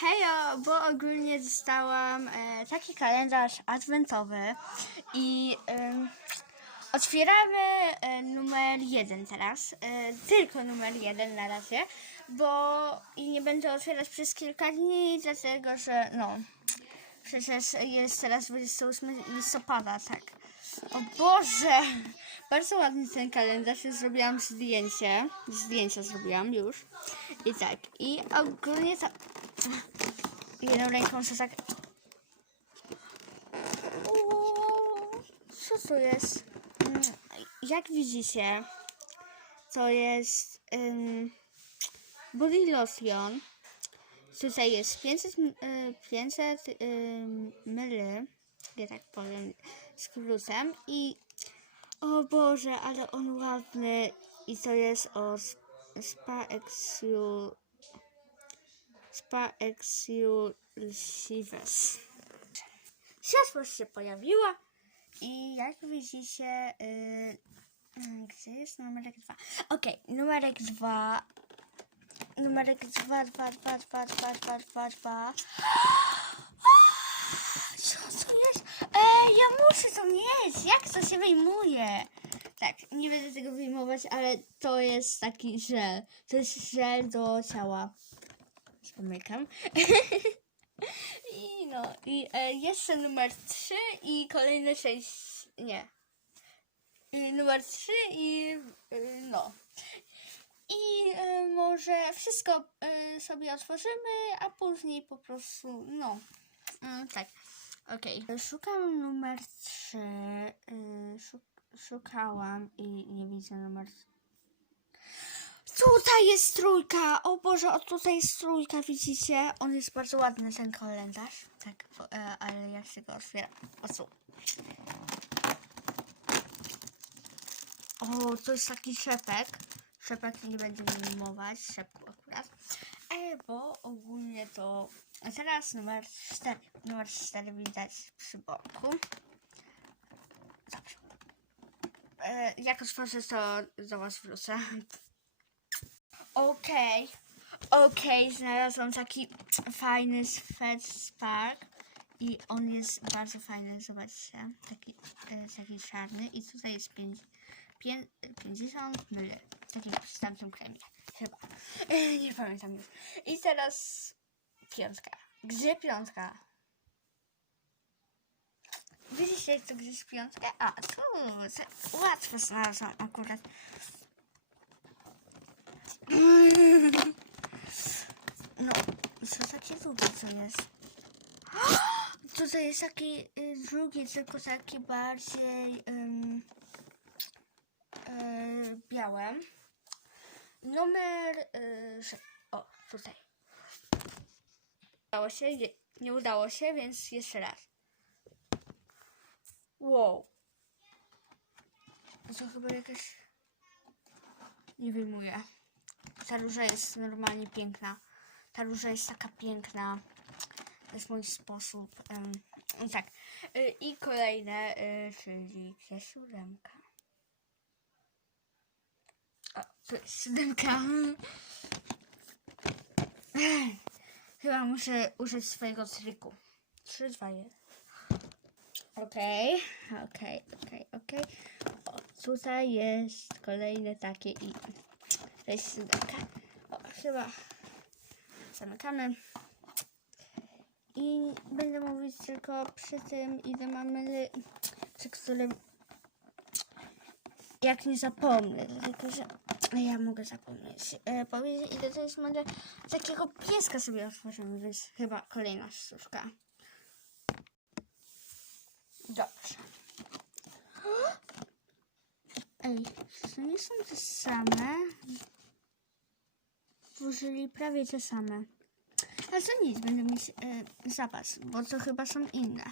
hejo, bo ogólnie dostałam e, taki kalendarz adwentowy i em, otwieramy e, numer jeden teraz, e, tylko numer jeden na razie, bo i nie będę otwierać przez kilka dni, dlatego że no, przecież jest teraz 28 listopada, tak. O Boże! Bardzo ładny ten kalendarz. Zrobiłam zdjęcie. Zdjęcia zrobiłam już. I tak. I ogólnie to... Jedną ręką się tak... Uuu, Co to jest? Jak widzicie, to jest um, body lotion. Tutaj jest 500, m- y, 500 ym, ml, ja tak powiem, z plusem i o Boże, ale on ładny i to jest o sp- Spa Exiu Spa Exulsives. Światło się pojawiło i jak widzicie, y, y, gdzie jest numerek 2? Okej, numerek 2 numerek 2, 2, 2, 2, 2, 2, 2, 2. Co to jest? Ej, ja muszę to mieć! Jak to się wyjmuje? Tak, nie będę tego wyjmować, ale to jest taki żel. To jest żel do ciała. Zamykam. I no, i e, jeszcze numer 3 i kolejne 6. Nie. I numer 3 i y, no. I y, może wszystko y, sobie otworzymy, a później po prostu, no. Mm, tak. Okej. Szukam numer 3. Y, szuk szukałam i nie widzę numer. Tutaj jest trójka! O Boże, o tutaj jest trójka, widzicie? On jest bardzo ładny, ten kalendarz. Tak, e, ale ja się go otwieram. O? O, to jest taki szepek. Szepek nie będę wyjmować, szepku akurat. E, bo ogólnie to... A teraz numer 4. Numer 4 widać przy boku. Dobrze. E, jak otworzę, to do Was wrócę. Okej. Okej, znalazłam taki fajny Fed Spark. I on jest bardzo fajny, zobaczcie. Taki, e, taki czarny. I tutaj jest 5, 5, 50 ml. Taki w tamtym kremie. Chyba. E, nie pamiętam już. I teraz piątka. Gdzie piątka? Widzicie, jak to gdzieś piątkę? A, tu. Łatwo znalazłam akurat. No, co takie długie co jest? Tutaj jest taki y, drugi, tylko taki bardziej ym, y, białe. Numer y, O, tutaj. Udało się, nie, nie udało się, więc jeszcze raz. Wow. To chyba jakaś... Nie wyjmuję. Ta róża jest normalnie piękna. Ta róża jest taka piękna. To jest mój sposób. no tak. Y, I kolejne, y, czyli siódemka. O, tu jest siódemka. Chyba muszę użyć swojego triku. 3, 2, 1. Okej, okej, okej, okej. O, Tutaj jest kolejne takie i jest siódemka. O, chyba zamykamy. I będę mówić tylko przy tym, ile mamy, przy którym, jak nie zapomnę, tylko że ja mogę zapomnieć, e, powiedzieć, ile to jest może takiego pieska sobie otworzymy, więc chyba kolejna sztuczka. Dobrze. Ej, czy to nie są te same? Włożyli prawie te same. Ale to nic, będę mieć e, zapas, bo to chyba są inne.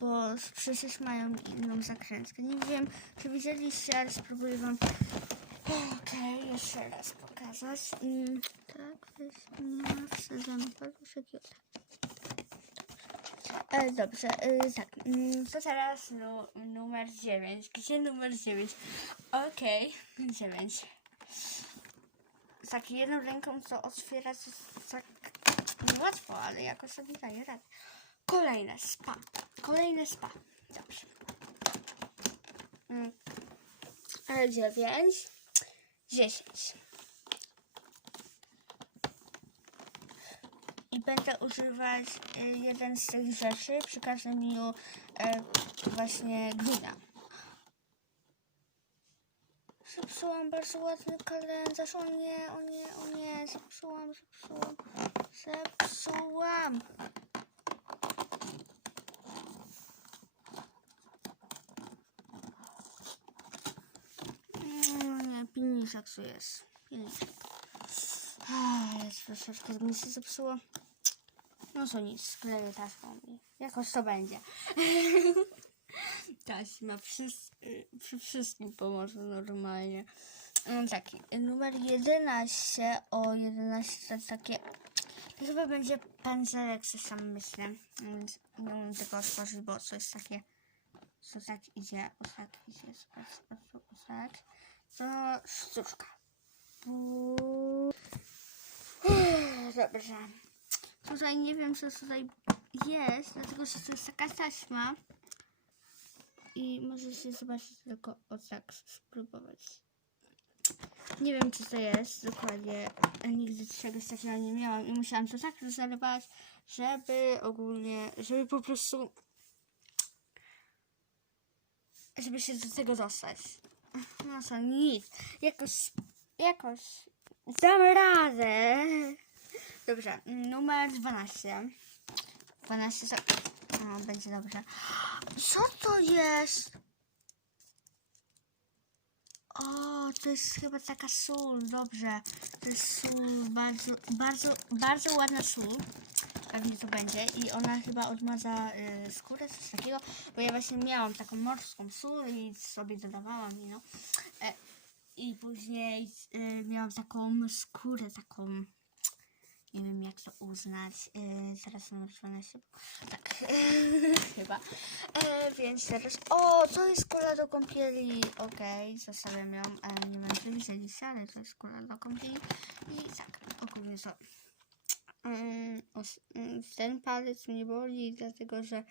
Bo przecież mają inną zakrętkę. Nie wiem, czy widzieliście, ale spróbuję wam... Okej, jeszcze raz pokazać. Mm, tak, weź, nie wsadzamy. E, dobrze, e, tak. Mm, to teraz nu numer 9. Gdzie numer 9? Okej, 9. Tak, jedną ręką to otwiera, to tak Niełatwo, ale jakoś sobie daję radę. Kolejne spa. Kolejne spa. Dobrze. Mm. Dziewięć. Dziesięć. I będę używać y, jeden z tych rzeczy przy każdym dniu właśnie grudnia. Zepsułam bardzo ładny kalendarz. O nie, o nie, o nie. Zepsułam, zepsułam. Zepsułam. No nie, pilniczek tu jest. Pilniczek. Ah, Jest troszeczkę mi się zepsuło. No to nic, skleję taśmą i jakoś to będzie. Taśma y, przy wszystkim pomoże normalnie. No taki, numer 11 o 11 to takie, to chyba będzie pędzelek, coś tam myślę. Więc nie umiem tego otworzyć, bo coś takie, co tak idzie, o tak idzie, o tu, o tak. To sztuczka. Dobrze. Tutaj nie wiem, co tutaj jest, dlatego że to jest taka taśma. I możecie zobaczyć tylko o tak spróbować. Nie wiem, co to jest dokładnie. Nigdy czegoś takiego nie miałam i musiałam to tak rozerwać, żeby ogólnie, żeby po prostu żeby się do tego dostać. No co, nic. Jakoś, jakoś dam radę. Dobrze, numer 12. 12 to... O, będzie dobrze. Co to jest? O, to jest chyba taka sól, dobrze. To jest sól, bardzo, bardzo, bardzo ładna sól. Pewnie to będzie i ona chyba odmadza y, skórę, coś takiego, bo ja właśnie miałam taką morską sól i sobie dodawałam, no. E, I później y, miałam taką skórę, taką, nie wiem jak to uznać, y, zaraz numer 12, tak, chyba. E, więc teraz, o, to jest kula do kąpieli, okej, zostawiam ją, e, nie wiem czy widzieliście, ale to jest kula do kąpieli i tak, ogólnie to Mm, mm, ten palec mnie boli, dlatego że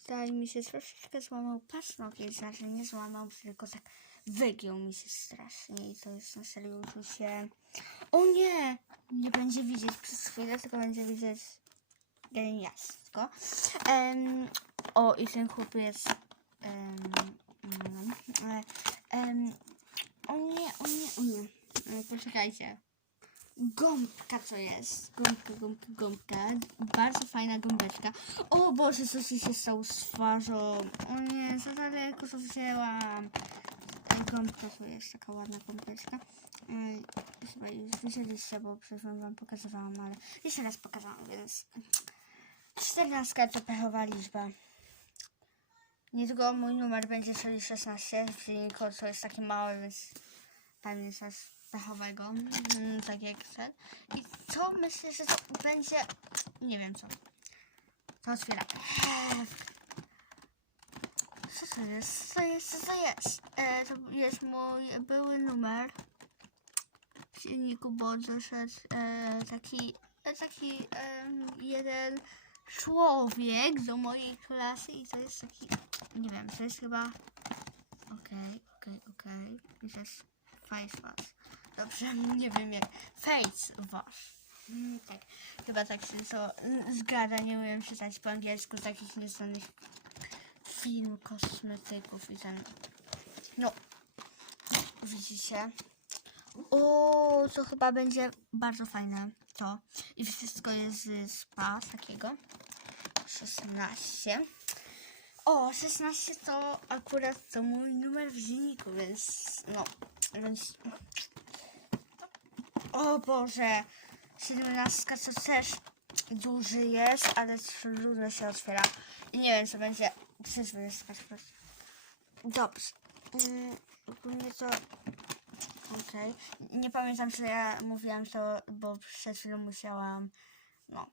tutaj mi się troszeczkę złamał pasnokieć, znaczy nie złamał, tylko tak wygiął mi się strasznie i to jest na serio uczucie. O nie! Nie będzie widzieć przez chwilę, tylko będzie widzieć genialsko. Em, o, i ten chłop jest... em, mm, e, o nie, o nie, o nie. E, Poczekajcie. Gąbka co jest. Gąbka, gąbka, gąbka. Bardzo fajna gąbeczka. O Boże, mi się stało z twarzą. O nie, za daleko to wzięłam. Gąbka to jest taka ładna gąbeczka. Mm, Chyba już widzieliście, bo przed chwilą wam pokazywałam, ale jeszcze raz pokazałam, więc... 14 to pechowa liczba. Niedługo mój numer będzie, czyli 16, czyli to jest taki mały, więc pewnie coś pechowego, mm, tak jak ten. I to myślę, że to będzie, nie wiem co. To otwieram. Co to jest? Co to jest? Co to jest? E, to jest mój były numer w silniku, bo doszedł e, taki, e, taki e, jeden człowiek do mojej klasy i to jest taki, nie wiem, to jest chyba Okej, okej, okej. To jest face wash. Dobrze, nie wiem jak. Face wash. Mm, tak, chyba tak się to zgada. Nie umiem czytać po angielsku takich nieznanych film kosmetyków i ten. No, widzicie? O, to chyba będzie bardzo fajne to. I wszystko jest z spa takiego. 16. O, 16 to akurat to mój numer w dzienniku, więc no, więc... O Boże, 17 to też duży jest, ale trudno się otwiera. I nie wiem, co będzie przez 24. Dobrze. Mm, ogólnie to... Okej. Nie pamiętam, czy ja mówiłam to, bo przed chwilą musiałam... No,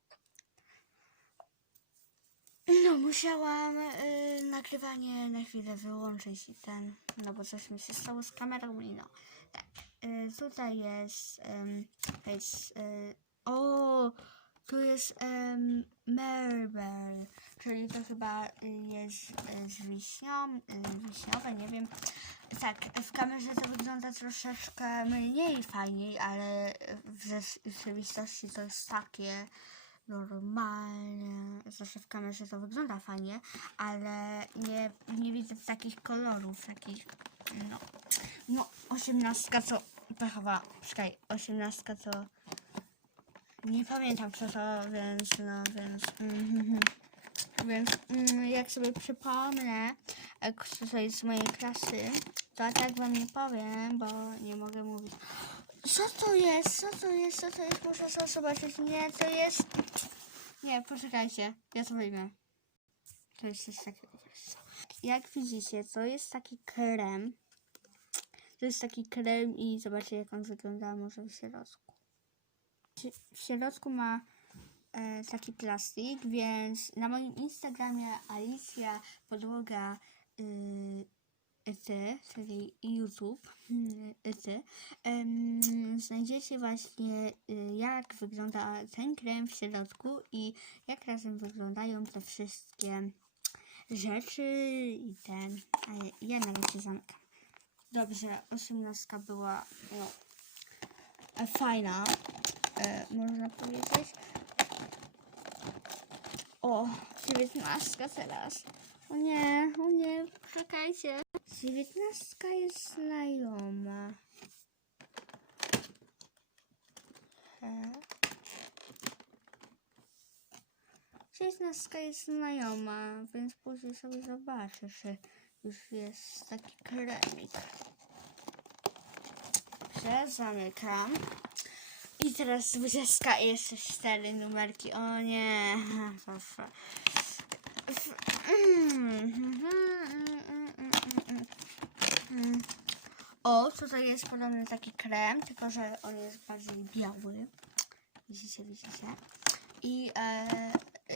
no, musiałam y, nagrywanie na chwilę wyłączyć i ten, no bo coś mi się stało z kamerą i no. Tak, y, tutaj jest, ym, jest o, Tu jest um, Marble, czyli to chyba jest y, z wiśnią, y, wiśniowe, nie wiem. Tak, w kamerze to wygląda troszeczkę mniej fajniej, ale w rzecz- rzeczywistości to jest takie normalne. Zawsze w kamerze to wygląda fajnie, ale nie, nie widzę takich kolorów, takich, no, no, osiemnastka to, pechowa, czekaj, osiemnastka to, nie pamiętam kto to, więc, no, więc, mhm. Więc mm, jak sobie przypomnę, e, kto to jest z mojej klasy, to ja tak wam nie powiem, bo nie mogę mówić. Co to jest? Co to jest? Co to jest? Muszę to zobaczyć. Nie, to jest... Nie, poczekajcie. Ja to wyjmę. To jest coś takiego. Jak widzicie, to jest taki krem. To jest taki krem i zobaczcie jak on wygląda może w środku. W środku ma e, taki plastik, więc na moim Instagramie Alicja Podłoga y, ty, czyli YouTube y, em, znajdziecie właśnie y, jak wygląda ten krem w środku i jak razem wyglądają te wszystkie rzeczy i ten, a ja- ja na razie zamykam. Dobrze, osiemnastka była e, fajna, e, można powiedzieć. O, dziewiętnastka teraz. O nie, o nie, czekajcie. Dziewiętnastka jest znajoma. He. Dziewiętnastka jest znajoma, więc później sobie zobaczę, czy już jest taki kremik. Dobrze, zamykam. I teraz dwudziestka i jeszcze cztery numerki. O nie. O, tutaj jest podobny taki krem, tylko że on jest bardziej biały. Widzicie, widzicie. I e,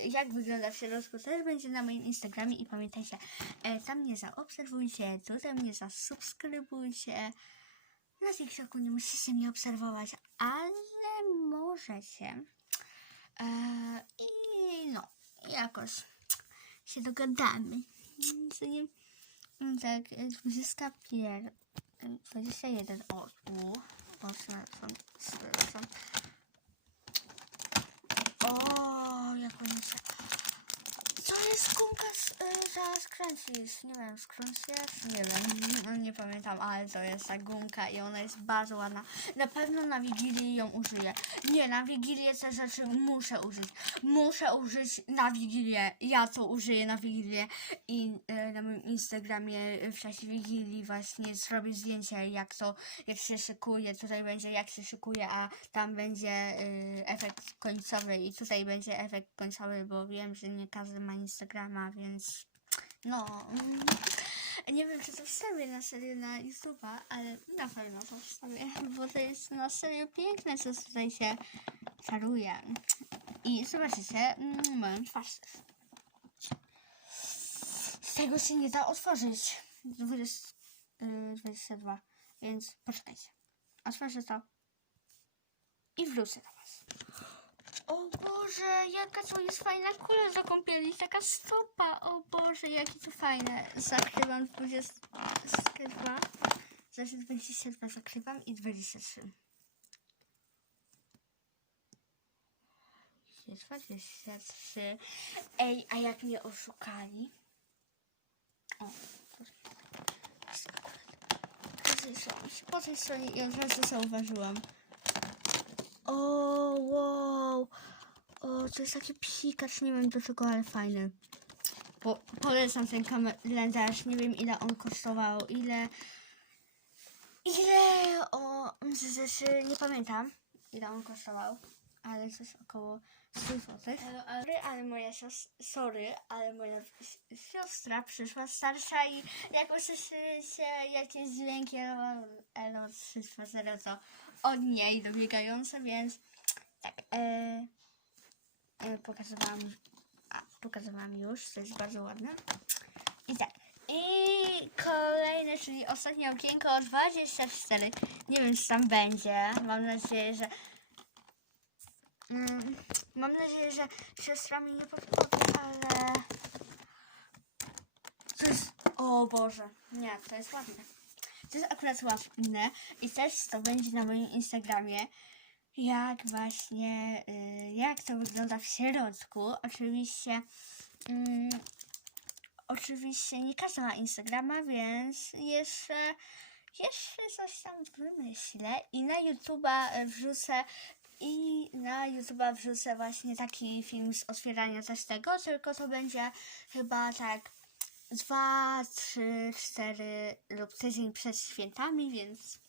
jak wygląda w środku też będzie na moim Instagramie i pamiętajcie, e, tam mnie zaobserwujcie, tutaj mnie zasubskrybujcie. Na TikToku nie musicie mnie obserwować, ale możecie. E, I no, jakoś się dogadamy. Zanim, mm, tak, e, 21, e, 21, o, tu, o, są, są, o, jak on się... Co jest gumka z, y, za skręcisz? Nie wiem, skręcisz? Nie wiem, pamiętam, ale to jest ta gumka i ona jest bardzo ładna. Na pewno na Wigilię ją użyję. Nie, na Wigilię te rzeczy muszę użyć. Muszę użyć na Wigilię. Ja to użyję na Wigilię i y, na moim Instagramie w czasie Wigilii właśnie zrobię zdjęcie jak to, jak się szykuje. Tutaj będzie jak się szykuje, a tam będzie y, efekt końcowy i tutaj będzie efekt końcowy, bo wiem, że nie każdy ma Instagrama, więc no. Nie wiem, czy to wstawię na serio na YouTube'a, ale na pewno to wstawię, bo to jest na serio piękne, co tutaj się czaruje. I zobaczycie mm, moją twarz. Z tego się nie da otworzyć. 20, y, 22, więc poczekajcie. Otworzę to i wrócę do Was. O Boże, jaka to jest fajna kula do kąpieli, taka stopa. O Boże, jakie to fajne. Zakrywam 22, znaczy 22 zakrywam i 23. 23. Ej, a jak mnie oszukali? O, po tej stronie, po tej stronie i od razu zauważyłam. O, wow. O, to jest taki psikacz, nie wiem do czego, ale fajny. Po, polecam ten kalendarz, nie wiem ile on kosztował, ile... Ile, o, znaczy, nie pamiętam ile on kosztował, ale coś około 100 zł. Ale, ale moja siostra, sorry, ale moja si- siostra przyszła starsza i jak usłyszy się jakieś dźwięki Elo, Elo 340 to od niej dobiegające, więc tak, e, e, pokazywałam, a, pokazywałam już, to jest bardzo ładne. I tak, i kolejne, czyli ostatnie okienko 24. Nie wiem, czy tam będzie. Mam nadzieję, że Mm, mam nadzieję, że siostra mi nie podpowie, ale... To jest... O Boże. Nie, to jest ładne. To jest akurat ładne i też to będzie na moim Instagramie. Jak właśnie, y, jak to wygląda w środku. Oczywiście, mm, oczywiście nie każdy ma Instagrama, więc jeszcze, jeszcze coś tam wymyślę i na YouTube'a wrzucę i na YouTube'a wrzucę właśnie taki film z otwierania też tego, tylko to będzie chyba tak dwa, trzy, cztery lub tydzień przed świętami, więc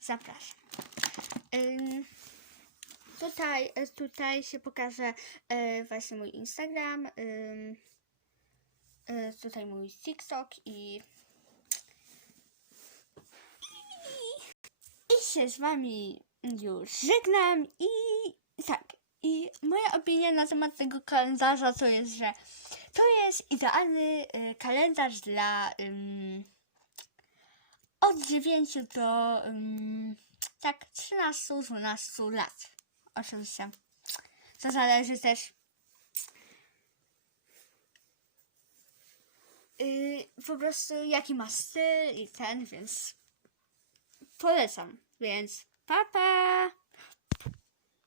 zapraszam. Ym, tutaj, tutaj się pokaże e, właśnie mój Instagram, e, tutaj mój TikTok i i się z wami już żegnam i tak. I moja opinia na temat tego kalendarza to jest, że to jest idealny y, kalendarz dla od 9 do tak 13-12 lat. Oczywiście. To zależy też y, po prostu jaki ma styl i ten, więc polecam. Więc pa pa!